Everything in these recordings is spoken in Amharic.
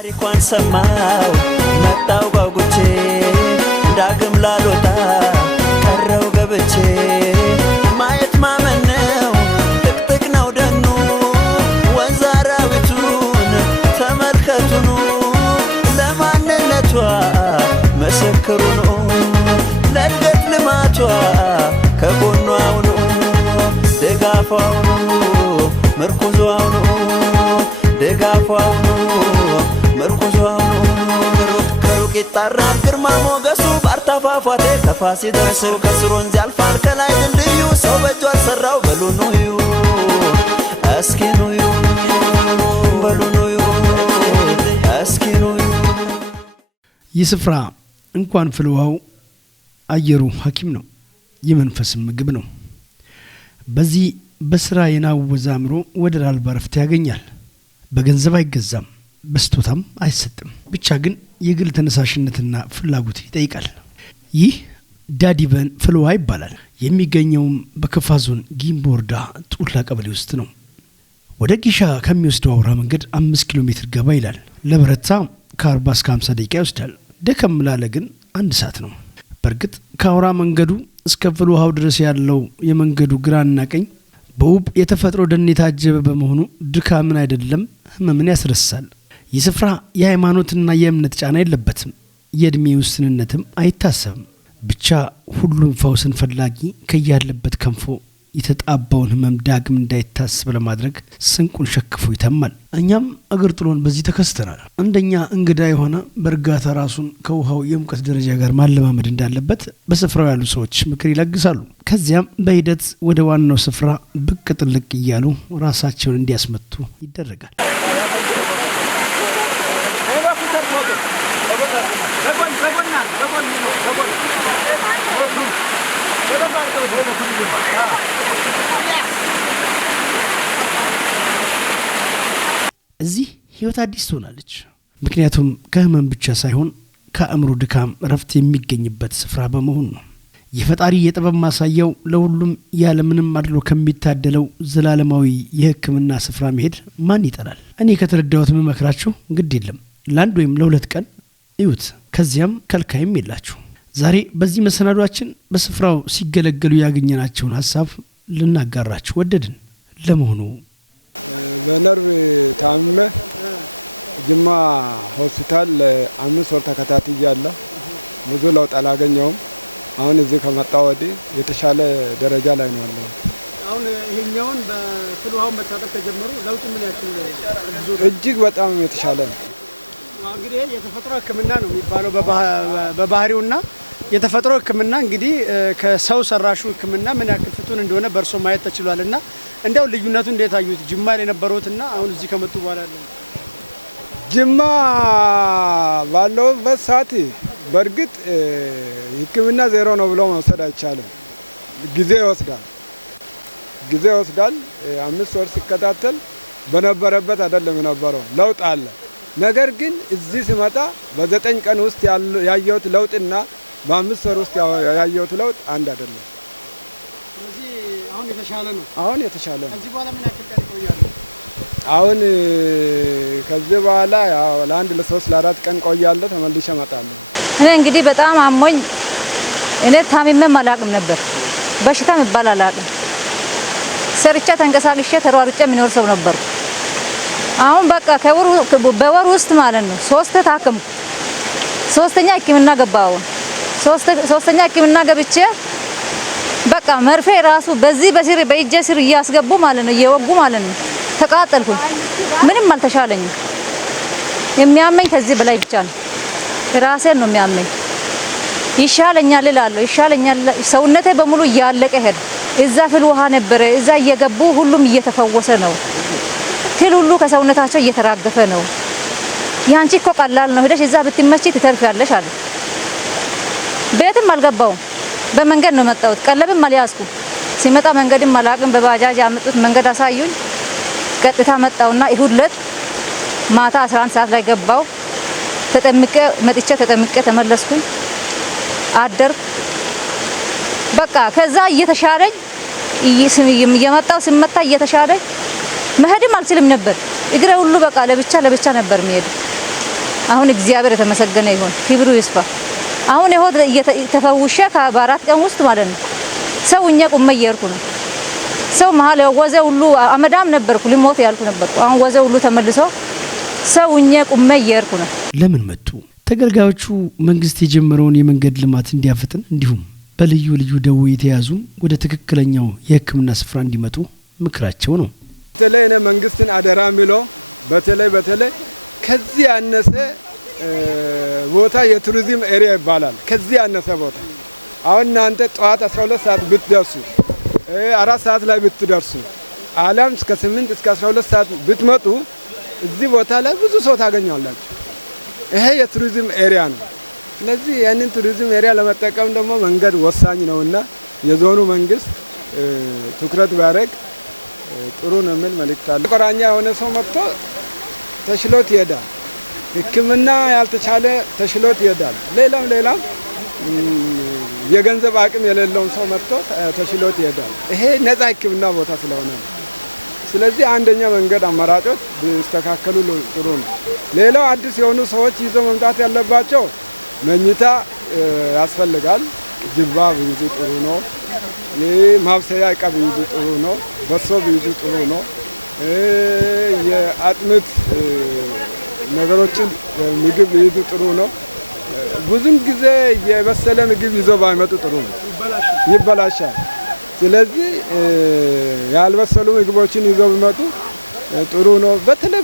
ታሪኳን ሰማው መጣው ጓጉቼ ዳግም ላልወጣ ቀረው ገብቼ ማየት ማመን ነው ጥቅጥቅ ነው ደኑ ወንዝ አራዊቱን ተመልከቱኑ ለማንነቷ መሰክሩ ነው ለእድገት ልማቷ ከጎኗ ነው ደጋፏ ነው ምርኩዟ ነው ደጋፏ ነው ምርኩዟ ነው ከሩቅ ይጣራል ግርማ ሞገሱ ባርታፋፏቴ ከፋሲ ድረስ ከስር ወንዝ ያልፋል ከላይ ድልድዩ ሰው በእጁ አልሰራው በሉ ኑዩ እስኪ ኑዩ በሉ ኑዩ እስኪ ኑዩ ይህ ስፍራ እንኳን ፍልውሃው አየሩ ሐኪም ነው የመንፈስ ምግብ ነው በዚህ በስራ የናወዘ አእምሮ ወደር አልባ ረፍት ያገኛል በገንዘብ አይገዛም በስጦታም አይሰጥም ብቻ ግን የግል ተነሳሽነትና ፍላጎት ይጠይቃል ይህ ዳዲበን ፍልውሃ ይባላል የሚገኘውም በከፋ ዞን ጊምቦ ወረዳ ጡላ ቀበሌ ውስጥ ነው ወደ ጊሻ ከሚወስደው አውራ መንገድ 5 ኪሎ ሜትር ገባ ይላል ለበረታ ከ40 እስከ 50 ደቂቃ ይወስዳል ደከም ላለ ግን 1 ሰዓት ነው በርግጥ ከአውራ መንገዱ እስከ ፍልውሃው ድረስ ያለው የመንገዱ ግራና ቀኝ በውብ የተፈጥሮ ደን የታጀበ በመሆኑ ድካምን አይደለም ህመምን ያስረሳል ይህ ስፍራ የሃይማኖትና የእምነት ጫና የለበትም የእድሜ ውስንነትም አይታሰብም ብቻ ሁሉም ፈውስን ፈላጊ ከያለበት ከንፎ የተጣባውን ህመም ዳግም እንዳይታሰብ ለማድረግ ስንቁን ሸክፎ ይተማል እኛም እግር ጥሎን በዚህ ተከስተናል አንደኛ እንግዳ የሆነ በእርጋታ ራሱን ከውሃው የሙቀት ደረጃ ጋር ማለማመድ እንዳለበት በስፍራው ያሉ ሰዎች ምክር ይለግሳሉ ከዚያም በሂደት ወደ ዋናው ስፍራ ብቅ ጥልቅ እያሉ ራሳቸውን እንዲያስመቱ ይደረጋል እዚህ ህይወት አዲስ ትሆናለች ምክንያቱም ከህመም ብቻ ሳይሆን ከአእምሮ ድካም ረፍት የሚገኝበት ስፍራ በመሆኑ ነው የፈጣሪ የጥበብ ማሳያው ለሁሉም ያለ ምንም አድሎ ከሚታደለው ዘላለማዊ የህክምና ስፍራ መሄድ ማን ይጠላል እኔ ከተረዳሁት መመክራችሁ ግድ የለም ለአንድ ወይም ለሁለት ቀን እዩት ከዚያም ከልካይም የላችሁ ዛሬ በዚህ መሰናዷችን በስፍራው ሲገለገሉ ያገኘናቸውን ሐሳብ ልናጋራችሁ ወደድን ለመሆኑ በነርቭ ታመመ ጅማ ሆስፒታል 5 ወር ተከታትያለሁ ብዙ ለውጥ አላገኘሁም አሁን እዚህ ከመጣሁ ወዲህ የተሻለ ደረጃ ላይ ነው ያለው አሁን ይሄኛውን በፍልውሃው መታጠብ ተጀመሩ ለውጥ ምን ያክል እጅግ በጣም የተሻለ ነው እንግዲህ የተፈጥሮ ህክምና ነው የሚባለው በባህሪውና የተፈጥሮ ህክምና እንግዲህ ከሰው ሰራሹ ህክምና ምን ያክል ፍቱን እንደሆነ በርሶ ማየት ተችሏልና እንደው ልዩነቱ እንዴት አዩት ጅማ ላይ የነበሩትና አሁን እዚህ ከመጡ በኋላ ነው ጅማ ባለውበት ሰዓት በርግጥ ህክምና ዜሮ ነው ብሎ መውሰድ አይቻልም ጊዜ ይወስዳል 5 ወር ሲከታተል በነበረበት አይደለም የነበረው ለውጥ አለ ነገር ግን እዚህ ሲመጣ በ9 ቀን ውስጥ ያየሁት ለውጥና በ5 ወር ውስጥ ያየሁት ለውጥ አንድ አይደለም ስለዚህ አሁን የተሻለ ነው ከዚህ በኋላ ምን ያክል ቀን ይቆያሉ አሁን ከዚህ በኋላ ያው ለአንድ ለ3 ለ4 ቀን ቆያለሁ ተመልሼ እመጣለሁ እኔ እንግዲህ በጣም አሞኝ እኔ ታምሜም አላቅም ነበር በሽታ መባል አላቅም ሰርቻ ተንቀሳቅሼ ተሯሩጬ የሚኖር ሰው ነበር አሁን በቃ በወር ውስጥ ማለት ነው 3 ታከምኩ 3ኛ ህክምና ገባው 3ኛ ህክምና ገብቼ በቃ መርፌ ራሱ በዚህ በሲር በእጄ ሲር እያስገቡ ማለት ነው እየወጉ ማለት ነው ተቃጠልኩ ምንም አልተሻለኝም የሚያመኝ ከዚህ በላይ ብቻ ነው ራሴን ነው የሚያመኝ ይሻለኛል እላለሁ ይሻለኛል ሰውነቴ በሙሉ እያለቀ ሄደ እዛ ፍልውሃ ነበር እዛ እየገቡ ሁሉም እየተፈወሰ ነው ትል ሁሉ ከሰውነታቸው እየተራገፈ ነው ያንቺ እኮ ቀላል ነው ሄደሽ እዛ ብትመጪ ትተርፊያለሽ አለ ቤትም አልገባው በመንገድ ነው መጣሁት ቀለብም አልያዝኩ ሲመጣ መንገድም አላቅም በባጃጅ ያመጡት መንገድ አሳዩኝ ቀጥታ መጣውና ይሁለት ማታ 11 ሰዓት ላይ ገባው ተጠምቄ ተመለስኩኝ አደር በቃ ከዛ እየተሻለኝ እየመጣው ሲመታ እየተሻለኝ መሄድም አልችልም ነበር እግሬ ሁሉ በቃ ለብቻ ነበር የሚሄድ አሁን እግዚአብሔር የተመሰገነ ይሁን ክብሩ ይስፋ። አሁን ይሆድ ተፈውሼ በአራት ቀን ውስጥ ማለት ነው ሰውኛ ቁመ እየሄድኩ ነው። ሰው መሀል ወዘ ሁሉ አመዳም ነበርኩ ሊሞት ያልኩ ነበርኩ። አሁን ወዘ ሁሉ ተመልሶ ሰውኛ ቁመ እየሄድኩ ነው። ለምን መጡ? ተገልጋዮቹ መንግስት የጀመረውን የመንገድ ልማት እንዲያፈጥን እንዲሁም በልዩ ልዩ ደዌ የተያዙ ወደ ትክክለኛው የሕክምና ስፍራ እንዲመጡ ምክራቸው ነው። በተለይ እኔ መንግስትን አደራ የሚለው በተለይ ከዚህ ያነሰ ቦታ የቱሪዝም ኤሪያ ይባላል። ከዚህ ያነሰ ቦታ አሁን እናንተ ጠዋት 12 ሰዓት ብትደርሱ 4 ሰዓት ላይ ብትደርሱ አለም እስከ 8 እስከ 12 ሰዓት ብትመጡ እዚህ ቦታ ላይ ብዙ ሰው ታገኛላችሁ። ይሄ የቱሪዝም ኤሪያ ነው። ስለዚህ ያንን ቱሪዝም ኤሪያ ለመጠቀም ደግሞ መንገድ ወሳኝ ነውና የዞኑ መንግስት ትኩረት ቢያደርግ ጥሩ ነው የሚል መልእክት አለ። ቆራኛ የሆነ ሰው መጥቶ ተሽሎት ይሄዳል። ሕክምና ያልተቻለ ተሽሎት ይሄዳል። ሌላም የገንዘብ አቅም የሌለውን ሰው መጥቶ ተሽሎት ይሄዳል። ይሄ ነፃ ሕክምና ቦታ ስለሆነ ነው። ስለዚህ አንደኛ መንገድ አማራጮች ቢስተካከሉ ጥሩ ነው። ሌላው አዲስ የሆኑ ሰዎች ይዘው መምጣት ያለባቸው መኝታ ያስፈልጋል። ጅባ ቢይዙ ጥሩ ነው። ማብሰያ እቃ ቢይዙ ጥሩ ነው። በሶ ቢይዙ ጥሩ ነው። የአጥምት ነገሮችን ምግብ ቢይዙ ጥሩ ነው። ብዙም ጊዜ የበሰለ ምግብ ይዘው ባይመጡ ጥሩ ነው፣ ይበላሻል። ስለዚህ ያልበሰሉ ምግቦችን ይዘው ቢመጡ ጥሩ ነው።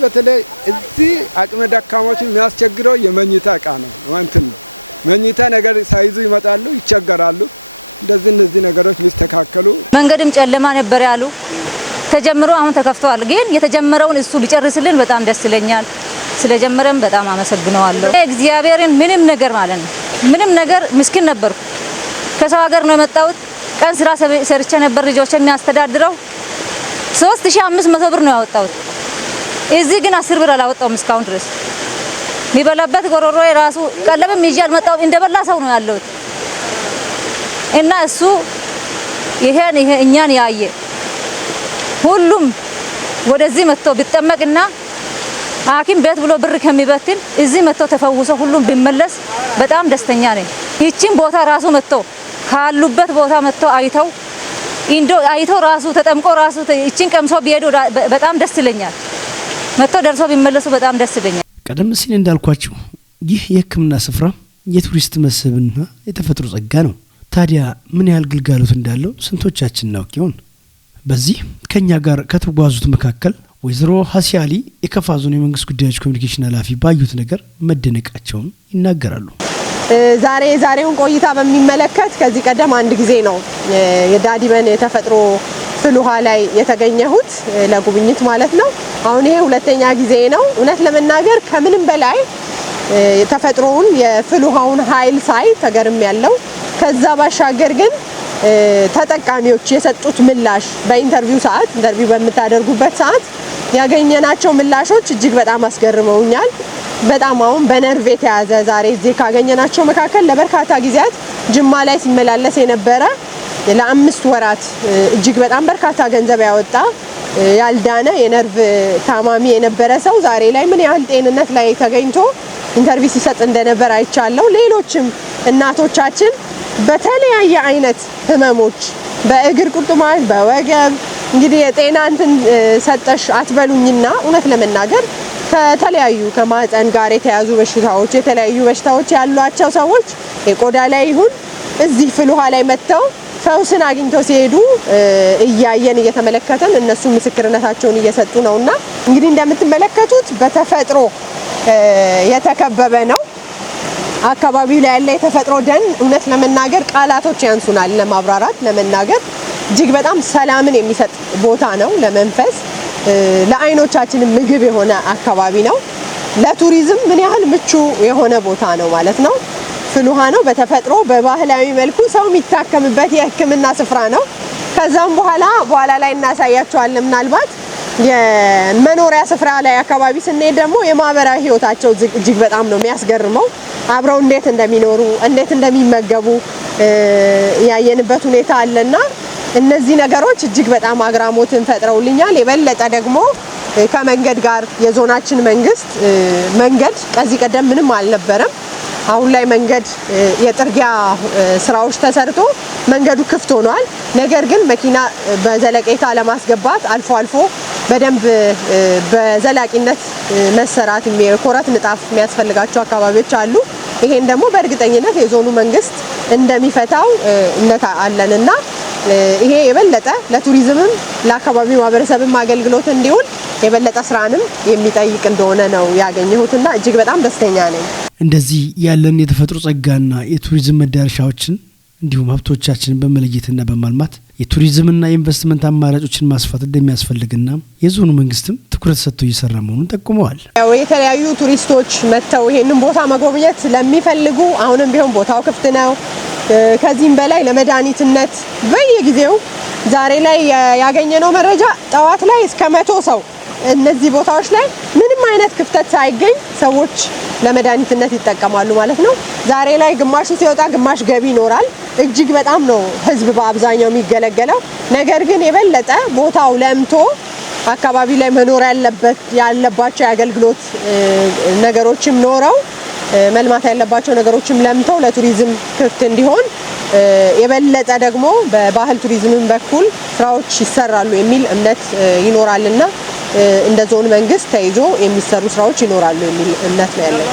በተለይ እዚህ አቅመ ደካሞችን የሚያስቸግረው የመኝታ እቃ ነው። መኝታ ነገር ሳይዙ ይመጣሉ፣ ይቸገራሉ። እነዚህ ነገሮች ቢስተካከሉ። መንገድም ጨለማ ነበር ያሉ ተጀምሮ አሁን ተከፍቷል። ግን የተጀመረውን እሱ ቢጨርስልን በጣም ደስ ይለኛል። ስለጀመረም በጣም አመሰግነዋለሁ እግዚአብሔርን። ምንም ነገር ማለት ነው ምንም ነገር ምስኪን ነበርኩ። ከሰው ሀገር ነው የመጣሁት። ቀን ስራ ሰርቼ ነበር ልጆች የሚያስተዳድረው 3500 ብር ነው ያወጣሁት። እዚህ ግን 10 ብር አላወጣሁም እስካሁን ድረስ። የሚበላበት ጎሮሮ ራሱ ቀለብም ይዤ አልመጣሁም። እንደበላ ሰው ነው ያለሁት እና እሱ ይሄ እኛን ያየ ሁሉም ወደዚህ መጥቶ ቢጠመቅና ሐኪም ቤት ብሎ ብር ከሚበትን እዚህ መጥቶ ተፈውሶ ሁሉም ቢመለስ በጣም ደስተኛ ነኝ። ይቺን ቦታ ራሱ መጥቶ ካሉበት ቦታ መጥቶ አይተው ራሱ ተጠምቆ ራሱ ይቺን ቀምሶ ቢሄዱ በጣም ደስ ይለኛል። መጥቶ ደርሶ ቢመለሱ በጣም ደስ ይለኛል። ቀደም ሲል እንዳልኳችሁ ይህ የሕክምና ስፍራ የቱሪስት መስህብና የተፈጥሮ ጸጋ ነው። ታዲያ ምን ያህል ግልጋሎት እንዳለው ስንቶቻችን እናውቅ ይሆን? በዚህ ከኛ ጋር ከተጓዙት መካከል ወይዘሮ ሀሲያሊ የከፋ ዞን የመንግስት ጉዳዮች ኮሚኒኬሽን ኃላፊ ባዩት ነገር መደነቃቸውን ይናገራሉ። ዛሬውን ቆይታ በሚመለከት ከዚህ ቀደም አንድ ጊዜ ነው የዳዲበን የተፈጥሮ ፍል ውሃ ላይ የተገኘሁት ለጉብኝት ማለት ነው። አሁን ይሄ ሁለተኛ ጊዜ ነው። እውነት ለመናገር ከምንም በላይ የተፈጥሮውን የፍል ውሃውን ኃይል ሳይ ተገርም ያለው። ከዛ ባሻገር ግን ተጠቃሚዎች የሰጡት ምላሽ በኢንተርቪው በምታደርጉበት ሰዓት ያገኘናቸው ምላሾች እጅግ በጣም አስገርመውኛል። በጣም አሁን በነርቭ የተያዘ ዛሬ እዚህ ካገኘናቸው መካከል ለበርካታ ጊዜያት ጅማ ላይ ሲመላለስ የነበረ ለ5 ወራት እጅግ በጣም በርካታ ገንዘብ ያወጣ ያልዳነ የነርቭ ታማሚ የነበረ ሰው ዛሬ ላይ ምን ያህል ጤንነት ላይ ተገኝቶ ኢንተርቪው ሲሰጥ እንደነበር አይቻለሁ። ሌሎችም እናቶቻችን በተለያየ አይነት ህመሞች በእግር ቁርጥማት፣ በወገብ እንግዲህ የጤና ሰጠሽ አትበሉኝና እውነት ለመናገር ከተለያዩ ከማህፀን ጋር የተያዙ በሽታዎች የተለያዩ በሽታዎች ያሏቸው ሰዎች የቆዳ ላይ ይሁን እዚህ ፍል ውሃ ላይ መጥተው ፈውስን አግኝተው ሲሄዱ እያየን እየተመለከተን እነሱ ምስክርነታቸውን እየሰጡ ነውና እንግዲህ እንደምትመለከቱት በተፈጥሮ የተከበበ ነው። አካባቢው ላይ ያለ የተፈጥሮ ደን እውነት ለመናገር ቃላቶች ያንሱናል ለማብራራት ለመናገር እጅግ በጣም ሰላምን የሚሰጥ ቦታ ነው። ለመንፈስ ለአይኖቻችን ምግብ የሆነ አካባቢ ነው። ለቱሪዝም ምን ያህል ምቹ የሆነ ቦታ ነው ማለት ነው። ፍል ውሃ ነው። በተፈጥሮ በባህላዊ መልኩ ሰው የሚታከምበት የሕክምና ስፍራ ነው። ከዛም በኋላ ላይ እናሳያቸዋለን። ምናልባት የመኖሪያ ስፍራ ላይ አካባቢ ስንሄድ ደግሞ የማህበራዊ ህይወታቸው እጅግ በጣም ነው የሚያስገርመው። አብረው እንዴት እንደሚኖሩ እንዴት እንደሚመገቡ ያየንበት ሁኔታ አለና እነዚህ ነገሮች እጅግ በጣም አግራሞትን ፈጥረውልኛል። የበለጠ ደግሞ ከመንገድ ጋር የዞናችን መንግስት መንገድ ከዚህ ቀደም ምንም አልነበረም። አሁን ላይ መንገድ የጥርጊያ ስራዎች ተሰርቶ መንገዱ ክፍት ሆኗል። ነገር ግን መኪና በዘለቄታ ለማስገባት አልፎ አልፎ በደንብ በዘላቂነት መሰራት የኮረት ንጣፍ የሚያስፈልጋቸው አካባቢዎች አሉ። ይሄን ደግሞ በእርግጠኝነት የዞኑ መንግስት እንደሚፈታው እምነት አለንና ይሄ የበለጠ ለቱሪዝምም ለአካባቢው ማህበረሰብም አገልግሎት እንዲውል የበለጠ ስራንም የሚጠይቅ እንደሆነ ነው ያገኘሁትና እጅግ በጣም ደስተኛ ነኝ። እንደዚህ ያለን የተፈጥሮ ጸጋና የቱሪዝም መዳረሻዎችን እንዲሁም ሀብቶቻችንን በመለየትና በማልማት የቱሪዝምና የኢንቨስትመንት አማራጮችን ማስፋት እንደሚያስፈልግና የዞኑ መንግስትም ትኩረት ሰጥቶ እየሰራ መሆኑን ጠቁመዋል። ያው የተለያዩ ቱሪስቶች መጥተው ይሄንን ቦታ መጎብኘት ለሚፈልጉ አሁንም ቢሆን ቦታው ክፍት ነው። ከዚህም በላይ ለመድኃኒትነት በየጊዜው ዛሬ ላይ ያገኘነው መረጃ ጠዋት ላይ እስከ 100 ሰው እነዚህ ቦታዎች ላይ ምንም አይነት ክፍተት ሳይገኝ ሰዎች ለመድኃኒትነት ይጠቀማሉ ማለት ነው። ዛሬ ላይ ግማሹ ሲወጣ ግማሽ ገቢ ይኖራል። እጅግ በጣም ነው ህዝብ በአብዛኛው የሚገለገለው። ነገር ግን የበለጠ ቦታው ለምቶ አካባቢ ላይ መኖር ያለባቸው የአገልግሎት ነገሮችም ኖረው መልማት ያለባቸው ነገሮችም ለምተው ለቱሪዝም ክፍት እንዲሆን የበለጠ ደግሞ በባህል ቱሪዝምን በኩል ስራዎች ይሰራሉ የሚል እምነት ይኖራልና እንደ ዞን መንግስት ተይዞ የሚሰሩ ስራዎች ይኖራሉ የሚል እምነት ነው ያለው።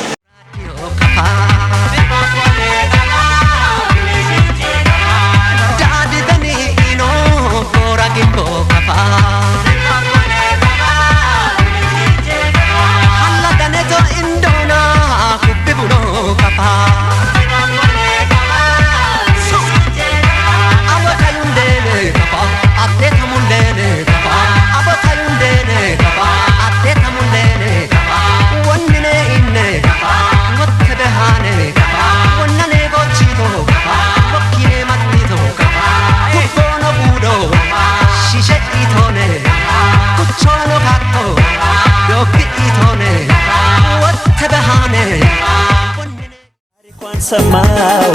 ሰማው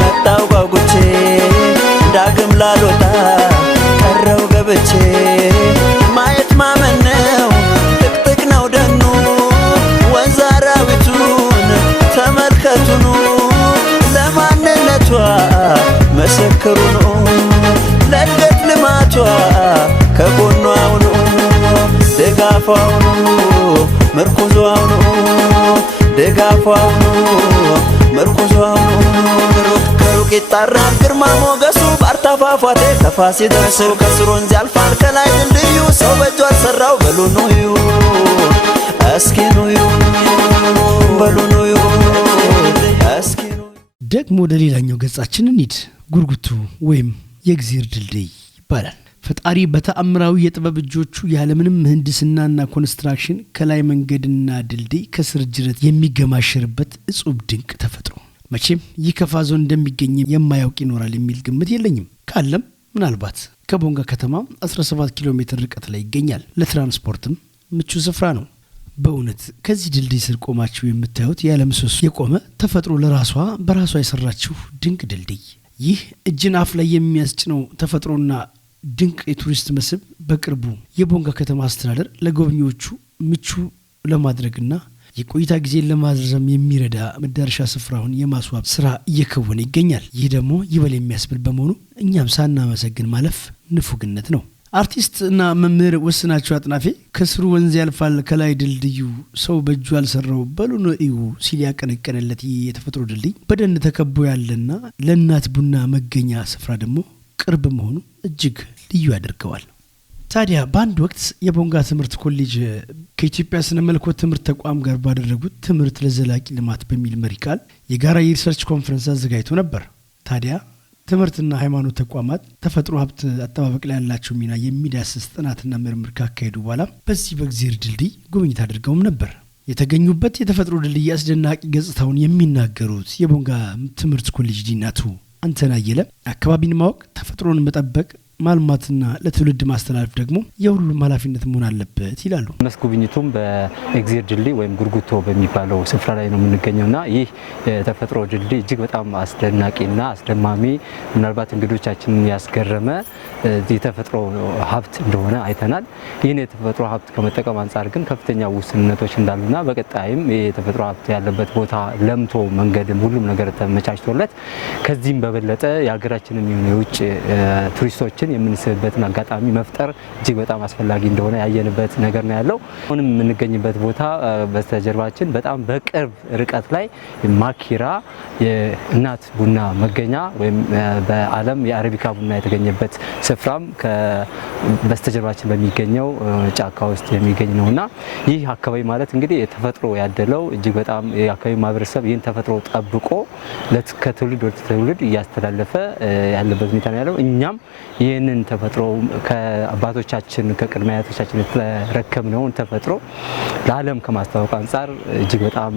መጣው ጓጉቼ ዳግም ላልወጣ ቀረው ገብቼ ማየት ማመን ነው ጥቅጥቅ ነው ደኑ ወንዝ አራዊቱን ተመልከቱኑ ለማንነቷ መሰከሩ ነው ለእድገት ልማቷ ከጎኗ ሁኑ ድጋፏ ሁኑ ምርኩዟ ሁኑ ድጋፏ ሁኑ ከሩቅ ይጣራል ግርማ ሞገሱ ባርታፋፏቴ ተፋሲ ደርሰው ከስር ወንዝ ያልፋል ከላይ ድልድዩ ሰው በእጁ አልሰራው በሉኑዩ እስኪኑዩ በሉኑዩ እስኪኑ። ደግሞ ወደ ሌላኛው ገጻችን እንሂድ። ጉርጉቱ ወይም የእግዚአብሔር ድልድይ ይባላል። ፈጣሪ በተአምራዊ የጥበብ እጆቹ ያለምንም ምህንድስናና ኮንስትራክሽን ከላይ መንገድና ድልድይ ከስር ጅረት የሚገማሸርበት እጹብ ድንቅ ተፈጥሮ። መቼም ይህ ከፋ ዞን እንደሚገኝ የማያውቅ ይኖራል የሚል ግምት የለኝም። ካለም ምናልባት ከቦንጋ ከተማ 17 ኪሎ ሜትር ርቀት ላይ ይገኛል። ለትራንስፖርትም ምቹ ስፍራ ነው። በእውነት ከዚህ ድልድይ ስር ቆማችሁ የምታዩት ያለ ምሰሶ የቆመ ተፈጥሮ ለራሷ በራሷ የሰራችው ድንቅ ድልድይ። ይህ እጅን አፍ ላይ የሚያስጭነው ተፈጥሮና ድንቅ የቱሪስት መስህብ በቅርቡ የቦንጋ ከተማ አስተዳደር ለጎብኚዎቹ ምቹ ለማድረግና የቆይታ ጊዜን ለማዝረም የሚረዳ መዳረሻ ስፍራውን የማስዋብ ስራ እየከወነ ይገኛል። ይህ ደግሞ ይበል የሚያስብል በመሆኑ እኛም ሳናመሰግን ማለፍ ንፉግነት ነው። አርቲስት እና መምህር ወስናቸው አጥናፌ ከስሩ ወንዝ ያልፋል ከላይ ድልድዩ ሰው በእጁ አልሰራው በሉን እዩ ሲል ያቀነቀነለት የተፈጥሮ ድልድይ በደን ተከቦ ያለና ለእናት ቡና መገኛ ስፍራ ደግሞ ቅርብ መሆኑ እጅግ ልዩ ያደርገዋል። ታዲያ በአንድ ወቅት የቦንጋ ትምህርት ኮሌጅ ከኢትዮጵያ ስነ መለኮት ትምህርት ተቋም ጋር ባደረጉት ትምህርት ለዘላቂ ልማት በሚል መሪ ቃል የጋራ የሪሰርች ኮንፈረንስ አዘጋጅቶ ነበር። ታዲያ ትምህርትና ሃይማኖት ተቋማት ተፈጥሮ ሀብት አጠባበቅ ላይ ያላቸው ሚና የሚዳስስ ጥናትና ምርምር ካካሄዱ በኋላ በዚህ በእግዚአብሔር ድልድይ ጉብኝት አድርገውም ነበር። የተገኙበት የተፈጥሮ ድልድይ አስደናቂ ገጽታውን የሚናገሩት የቦንጋ ትምህርት ኮሌጅ ዲናቱ አንተና አየለ አካባቢን ማወቅ ተፈጥሮን መጠበቅ ማልማትና ለትውልድ ማስተላለፍ ደግሞ የሁሉም ኃላፊነት መሆን አለበት ይላሉ። መስክ ጉብኝቱም በኤግዚር ድልድይ ወይም ጉርጉቶ በሚባለው ስፍራ ላይ ነው የምንገኘውና ይህ የተፈጥሮ ድልድይ እጅግ በጣም አስደናቂና አስደማሚ ምናልባት እንግዶቻችንን ያስገረመ የተፈጥሮ ሀብት እንደሆነ አይተናል። ይህን የተፈጥሮ ሀብት ከመጠቀም አንጻር ግን ከፍተኛ ውስንነቶች እንዳሉና በቀጣይም የተፈጥሮ ሀብት ያለበት ቦታ ለምቶ መንገድም ሁሉም ነገር ተመቻችቶለት ከዚህም በበለጠ የሀገራችንን የውጭ ቱሪስቶችን የምንስብበትን አጋጣሚ መፍጠር እጅግ በጣም አስፈላጊ እንደሆነ ያየንበት ነገር ነው ያለው። አሁንም የምንገኝበት ቦታ በስተጀርባችን በጣም በቅርብ ርቀት ላይ ማኪራ የእናት ቡና መገኛ ወይም በዓለም የአረቢካ ቡና የተገኘበት ስፍራም በስተጀርባችን በሚገኘው ጫካ ውስጥ የሚገኝ ነውና ይህ አካባቢ ማለት እንግዲህ የተፈጥሮ ያደለው እጅግ በጣም የአካባቢ ማህበረሰብ ይህን ተፈጥሮ ጠብቆ ከትውልድ ወደ ትውልድ እያስተላለፈ ያለበት ሁኔታ ነው ያለው። እኛም ይህንን ተፈጥሮ ከአባቶቻችን ከቅድመ አያቶቻችን የተረከብነውን ተፈጥሮ ለዓለም ከማስተዋወቅ አንጻር እጅግ በጣም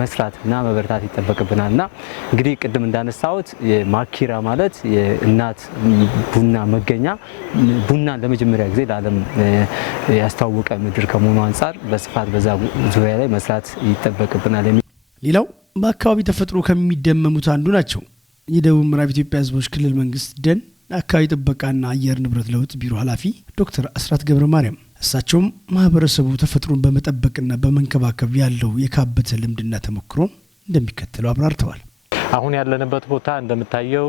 መስራትና መበረታት ይጠበቅብናልና እንግዲህ ቅድም እንዳነሳሁት ማኪራ ማለት የእናት ቡና መገኛ ቡናን ለመጀመሪያ ጊዜ ለዓለም ያስተዋወቀ ምድር ከመሆኑ አንጻር በስፋት በዛ ዙሪያ ላይ መስራት ይጠበቅብናል። ሌላው በአካባቢ ተፈጥሮ ከሚደመሙት አንዱ ናቸው የደቡብ ምዕራብ ኢትዮጵያ ሕዝቦች ክልል መንግስት ደን አካባቢ ጥበቃና አየር ንብረት ለውጥ ቢሮ ኃላፊ ዶክተር አስራት ገብረ ማርያም እሳቸውም ማህበረሰቡ ተፈጥሮን በመጠበቅና በመንከባከብ ያለው የካበተ ልምድና ተሞክሮ እንደሚከተለው አብራርተዋል። አሁን ያለንበት ቦታ እንደምታየው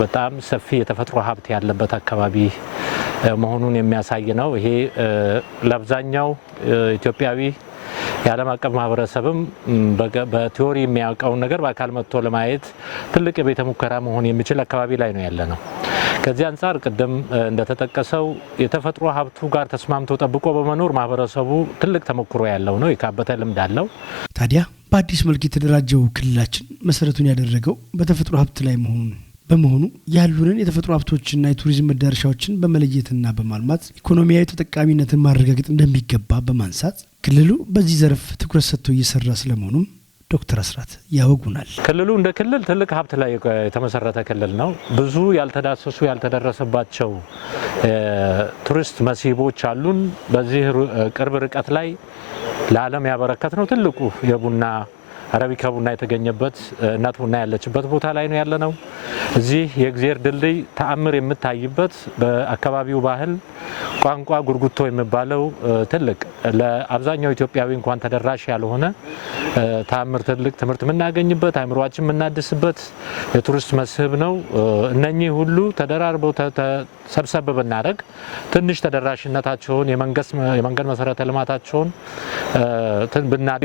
በጣም ሰፊ የተፈጥሮ ሀብት ያለበት አካባቢ መሆኑን የሚያሳይ ነው። ይሄ ለአብዛኛው ኢትዮጵያዊ የዓለም አቀፍ ማህበረሰብም በቲዮሪ የሚያውቀውን ነገር በአካል መጥቶ ለማየት ትልቅ የቤተ ሙከራ መሆን የሚችል አካባቢ ላይ ነው ያለነው። ከዚህ አንጻር ቅድም እንደተጠቀሰው የተፈጥሮ ሀብቱ ጋር ተስማምቶ ጠብቆ በመኖር ማህበረሰቡ ትልቅ ተሞክሮ ያለው ነው፣ የካበተ ልምድ አለው። ታዲያ በአዲስ መልክ የተደራጀው ክልላችን መሰረቱን ያደረገው በተፈጥሮ ሀብት ላይ በመሆኑ ያሉንን የተፈጥሮ ሀብቶችና የቱሪዝም መዳረሻዎችን በመለየትና በማልማት ኢኮኖሚያዊ ተጠቃሚነትን ማረጋገጥ እንደሚገባ በማንሳት ክልሉ በዚህ ዘርፍ ትኩረት ሰጥቶ እየሰራ ስለመሆኑም ዶክተር አስራት ያወጉናል። ክልሉ እንደ ክልል ትልቅ ሀብት ላይ የተመሰረተ ክልል ነው። ብዙ ያልተዳሰሱ ያልተደረሰባቸው ቱሪስት መስህቦች አሉን። በዚህ ቅርብ ርቀት ላይ ለዓለም ያበረከት ነው ትልቁ የቡና አረቢካ ቡና የተገኘበት እናት ቡና ያለችበት ቦታ ላይ ነው ያለነው። እዚህ የእግዚአብሔር ድልድይ ተአምር የምታይበት በአካባቢው ባህል ቋንቋ ጉርጉቶ የሚባለው ትልቅ ለአብዛኛው ኢትዮጵያዊ እንኳን ተደራሽ ያልሆነ ተአምር ትልቅ ትምህርት የምናገኝበት አእምሮአችን የምናድስበት የቱሪስት መስህብ ነው። እነኚህ ሁሉ ተደራርበው ሰብሰብ ብናደርግ ትንሽ ተደራሽነታቸውን የመንገድ መሰረተ ልማታቸውን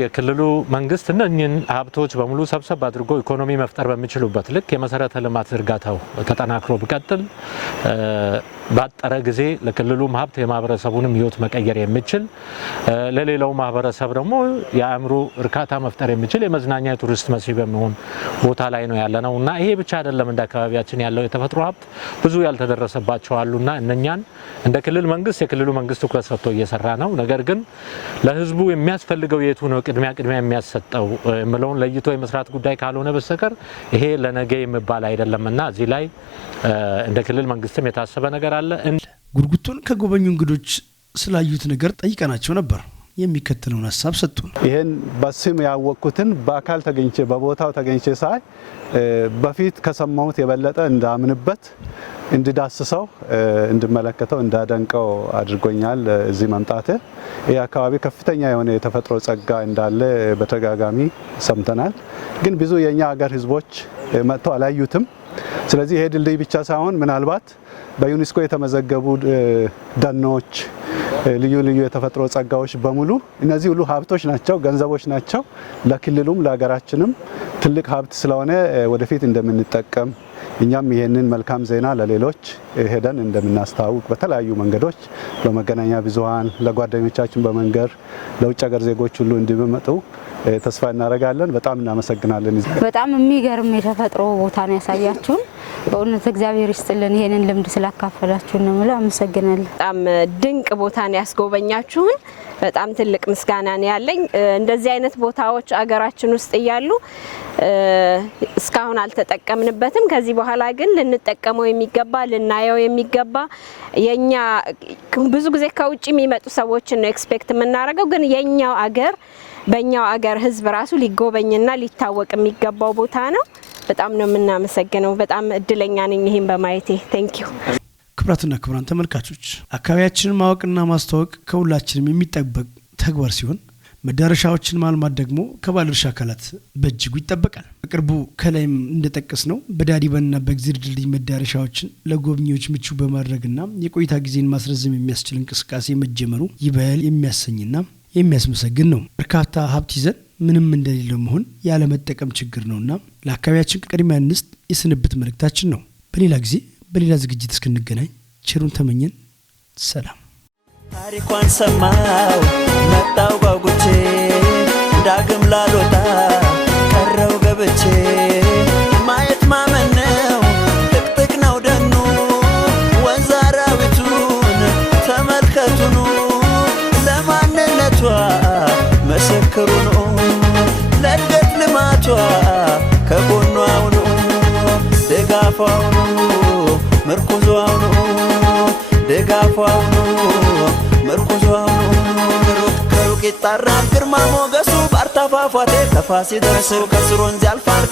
የክልሉ መንግስት እነኚህን ሀብቶች በሙሉ ሰብሰብ አድርጎ ኢኮኖሚ መፍጠር በሚችሉበት ልክ የመሰረተ ልማት ዝርጋታው ተጠናክሮ ቢቀጥል ባጠረ ጊዜ ለክልሉም ሀብት የማህበረሰቡንም ህይወት መቀየር የሚችል ለሌላው ማህበረሰብ ደግሞ የአእምሮ እርካታ መፍጠር የሚችል የመዝናኛ የቱሪስት መስህብ የሚሆን ቦታ ላይ ነው ያለነው እና ይሄ ብቻ አይደለም። እንደ አካባቢያችን ያለው የተፈጥሮ ሀብት ብዙ ያልተደረሰባቸው አሉና እነኛን እንደ ክልል መንግስት የክልሉ መንግስት ትኩረት ሰጥቶ እየሰራ ነው። ነገር ግን ለህዝቡ የሚያስፈልገው የቱ ነው ቅድሚያ የሚያሰጠው የምለውን ለይቶ የመስራት ጉዳይ ካልሆነ በስተቀር ይሄ ለነገ የሚባል አይደለምና እዚህ ላይ እንደ ክልል መንግስትም የታሰበ ነገር አለ። ጉርጉቶን ከጎበኙ እንግዶች ስላዩት ነገር ጠይቀናቸው ነበር። የሚከተለውን ሀሳብ ሰጡን። ይሄን በስም ያወቅኩትን በአካል ተገኝቼ በቦታው ተገኝቼ ሳይ በፊት ከሰማሁት የበለጠ እንዳምንበት እንድዳስሰው እንድመለከተው እንዳደንቀው አድርጎኛል። እዚህ መምጣት ይህ አካባቢ ከፍተኛ የሆነ የተፈጥሮ ጸጋ እንዳለ በተጋጋሚ ሰምተናል። ግን ብዙ የኛ ሀገር ህዝቦች መጥተው አላዩትም። ስለዚህ ይሄ ድልድይ ብቻ ሳይሆን ምናልባት በዩኔስኮ የተመዘገቡ ደኖች፣ ልዩ ልዩ የተፈጥሮ ጸጋዎች በሙሉ እነዚህ ሁሉ ሀብቶች ናቸው፣ ገንዘቦች ናቸው። ለክልሉም ለሀገራችንም ትልቅ ሀብት ስለሆነ ወደፊት እንደምንጠቀም እኛም ይሄንን መልካም ዜና ለሌሎች ሄደን እንደምናስተዋውቅ በተለያዩ መንገዶች በመገናኛ ብዙሃን ለጓደኞቻችን በመንገር ለውጭ ሀገር ዜጎች ሁሉ እንዲመጡ ተስፋ እናደርጋለን። በጣም እናመሰግናለን። በጣም የሚገርም የተፈጥሮ ቦታ ነው ያሳያችሁን። በእውነት እግዚአብሔር ይስጥልን ይሄንን ልምድ ስላካፈላችሁን ነው ማለት አመሰግናለሁ። በጣም ድንቅ ቦታ ነው ያስጎበኛችሁን። በጣም ትልቅ ምስጋና ነው ያለኝ። እንደዚህ አይነት ቦታዎች አገራችን ውስጥ እያሉ እስካሁን አልተጠቀምንበትም። ከዚህ በኋላ ግን ልንጠቀመው የሚገባ ልናየው የሚገባ የኛ ብዙ ጊዜ ከውጭ የሚመጡ ሰዎችን ነው ኤክስፔክት የምናደርገው፣ ግን የኛው አገር በእኛው አገር ህዝብ ራሱ ሊጎበኝና ሊታወቅ የሚገባው ቦታ ነው። በጣም ነው የምናመሰግነው። በጣም እድለኛ ነኝ ይሄን በማየቴ። ቴንክ ዩ። ክብራትና ክብራን ተመልካቾች አካባቢያችንን ማወቅና ማስተዋወቅ ከሁላችንም የሚጠበቅ ተግባር ሲሆን መዳረሻዎችን ማልማት ደግሞ ከባለድርሻ አካላት በእጅጉ ይጠበቃል። በቅርቡ ከላይም እንደጠቀስነው በዳዲበንና በእግዚአብሔር ድልድይ መዳረሻዎችን ለጎብኚዎች ምቹ በማድረግና የቆይታ ጊዜን ማስረዘም የሚያስችል እንቅስቃሴ መጀመሩ ይበል የሚያሰኝና የሚያስመሰግን ነው። በርካታ ሀብት ይዘን ምንም እንደሌለው መሆን ያለ መጠቀም ችግር ነውና ለአካባቢያችን ቅድሚያ እንስጥ የስንብት መልእክታችን ነው። በሌላ ጊዜ በሌላ ዝግጅት እስክንገናኝ ቸሩን ተመኘን። ሰላም። ታሪኳን ሰማው መጣው ጓጉቼ ዳግም ላልወጣ ቀረው ገብቼ ማየት ማመን ነው ጥቅጥቅ ነው ደኑ ወንዝ አራዊቱን ተመልከቱኑ ለማንነቷ መሰክሩ ነው ለእድገት ልማቷ ከጎኗ ሁኑ ድጋፏ ሁኑ ምርኩዟ ሁኑ ድጋፏ ሁኑ ምርኩዟ ሁኑ ከሩቅ ይጣራ ግርማ ሞገሱ ባርታፋፏቴ ከፋሲለደስ ከስር ወንዝ ያልፋል